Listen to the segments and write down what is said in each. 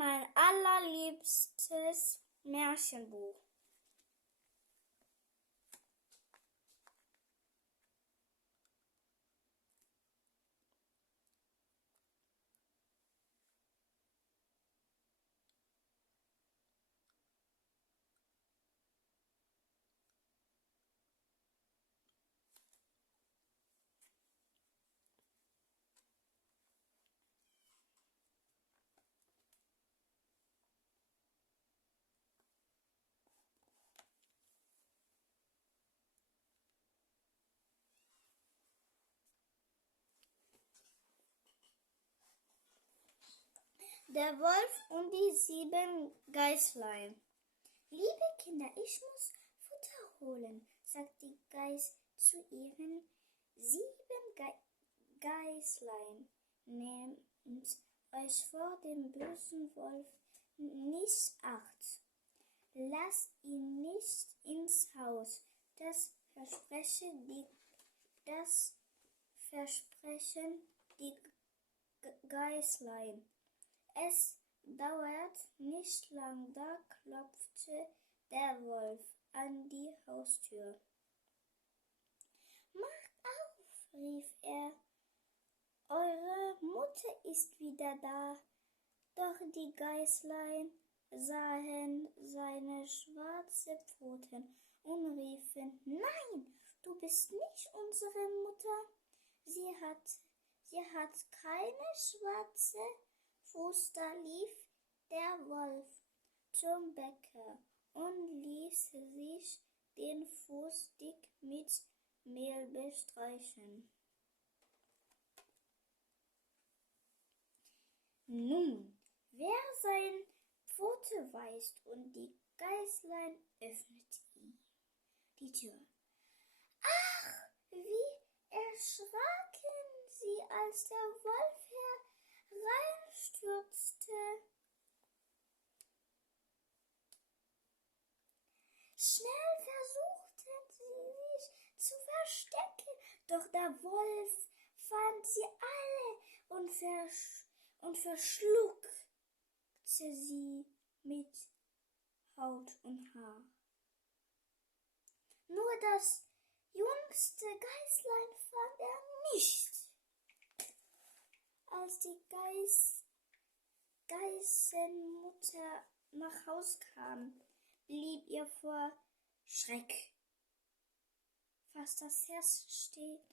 Mein allerliebstes Märchenbuch. Der Wolf und die 7 Geißlein. Liebe Kinder, ich muss Futter holen, sagt die Geiß zu ihren 7 Geißlein. Nehmt euch vor dem bösen Wolf nicht acht. Lasst ihn nicht ins Haus. Das versprechen die Geißlein. Es dauert nicht lang, da klopfte der Wolf an die Haustür. Macht auf, rief er, eure Mutter ist wieder da. Doch die Geißlein sahen seine schwarzen Pfoten und riefen, nein, du bist nicht unsere Mutter. Sie hat keine schwarze Fuß. Da lief der Wolf zum Bäcker und ließ sich den Fuß dick mit Mehl bestreichen. Nun, wer sein Pfote weist und die Geißlein öffnet ihm die Tür. Ach, wie erschraken sie, als der Wolf hereinstürzte. Schnell versuchten sie sich zu verstecken, doch der Wolf fand sie alle und verschluckte sie mit Haut und Haar. Nur das jüngste Geißlein fand er nicht. Als die Geißenmutter nach Haus kam, blieb ihr vor Schreck fast das Herz steht,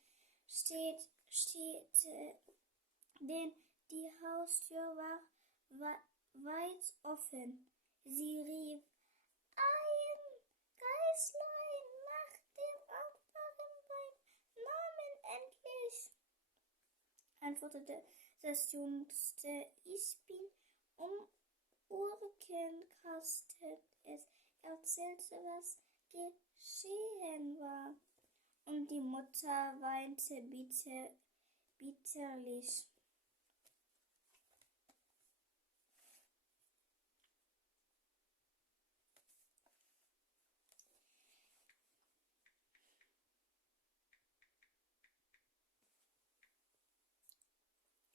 denn die Haustür war weit offen. Sie rief, ein Geißlein nach dem anderen beim Namen endlich, antwortete das Jüngste. Ich bin Urken, kastet es, erzählte, was geschehen war, und die Mutter weinte bitterlich.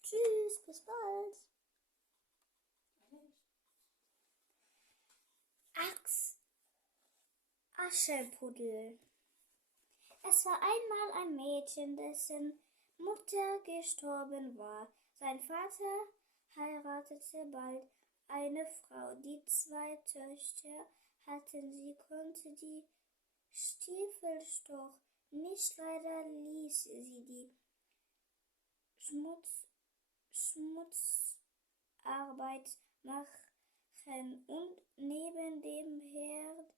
Tschüss, bis bald. Aschenputtel. Es war einmal ein Mädchen, dessen Mutter gestorben war. Sein Vater heiratete bald eine Frau, die 2 Töchter hatten. Sie konnte die Stiefelstoch nicht, leider ließ sie die Schmutzarbeit machen und neben dem Herd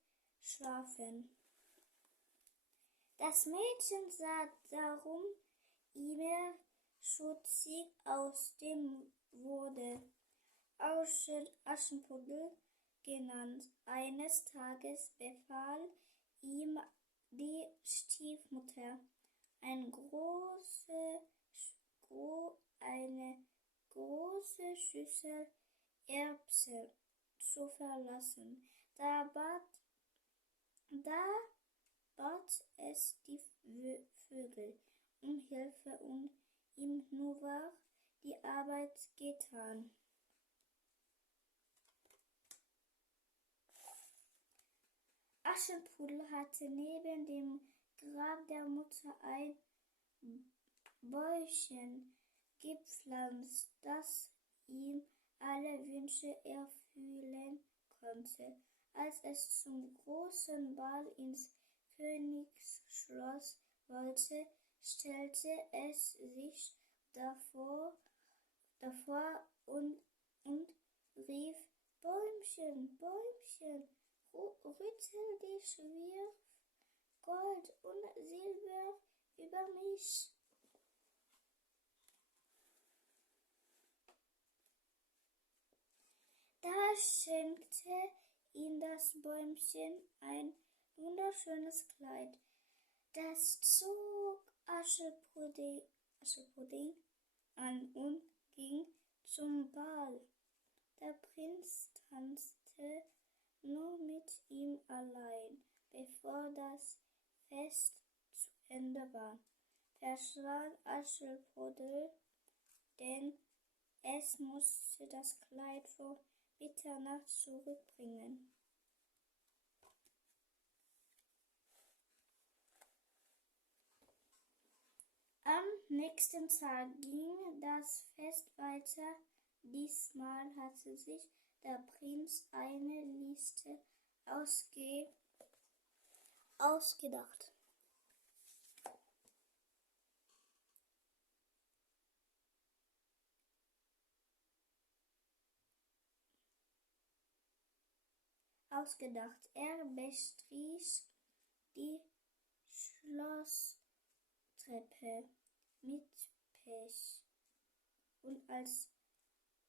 schlafen. Das Mädchen sah darum immer schutzig aus. Dem wurde Aschenputtel genannt. Eines Tages befahl ihm die Stiefmutter, eine große Schüssel Erbsen zu verlassen. Da bat es die Vögel um Hilfe und ihm nur war die Arbeit getan. Aschenputtel hatte neben dem Grab der Mutter ein Bäumchen gepflanzt, das ihm alle Wünsche erfüllen konnte. Als es zum großen Ball ins Königsschloss wollte, stellte es sich davor und rief: Bäumchen, Bäumchen, rüttel dich, wirf Gold und Silber über mich. Da schenkte ihm das Bäumchen ein wunderschönes Kleid. Das zog Aschenpudding an und ging zum Ball. Der Prinz tanzte nur mit ihm allein. Bevor das Fest zu Ende war, verschwand Aschenputtel, denn es musste das Kleid vor Mitternacht zurückbringen. Am nächsten Tag ging das Fest weiter. Diesmal hatte sich der Prinz eine Liste ausgedacht. Er bestrich die Schlosstreppe mit Pech, und als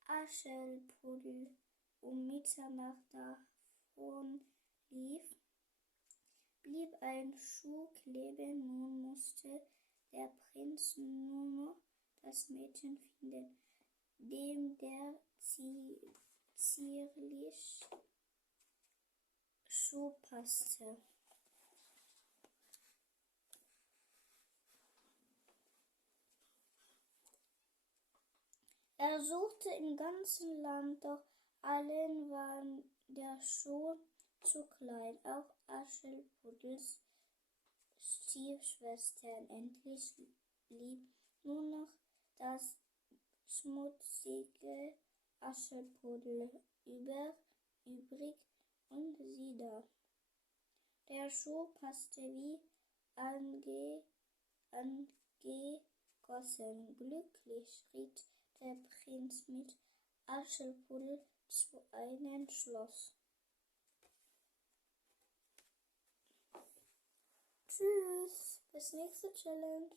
Aschenputtel um Mitternacht davon lief, blieb ein Schuh kleben. Nun musste der Prinz nur noch das Mädchen finden, dem der zierliche Schuh passte. Er suchte im ganzen Land, doch allen war der Schuh zu klein, auch Aschenputtels Stiefschwestern. Endlich blieb nur noch das schmutzige Aschenputtel übrig, und sieh da, der Schuh passte wie angegossen. Glücklich ritt der Prinz mit Aschenputtel zu einem Schloss. Tschüss, bis nächste Challenge.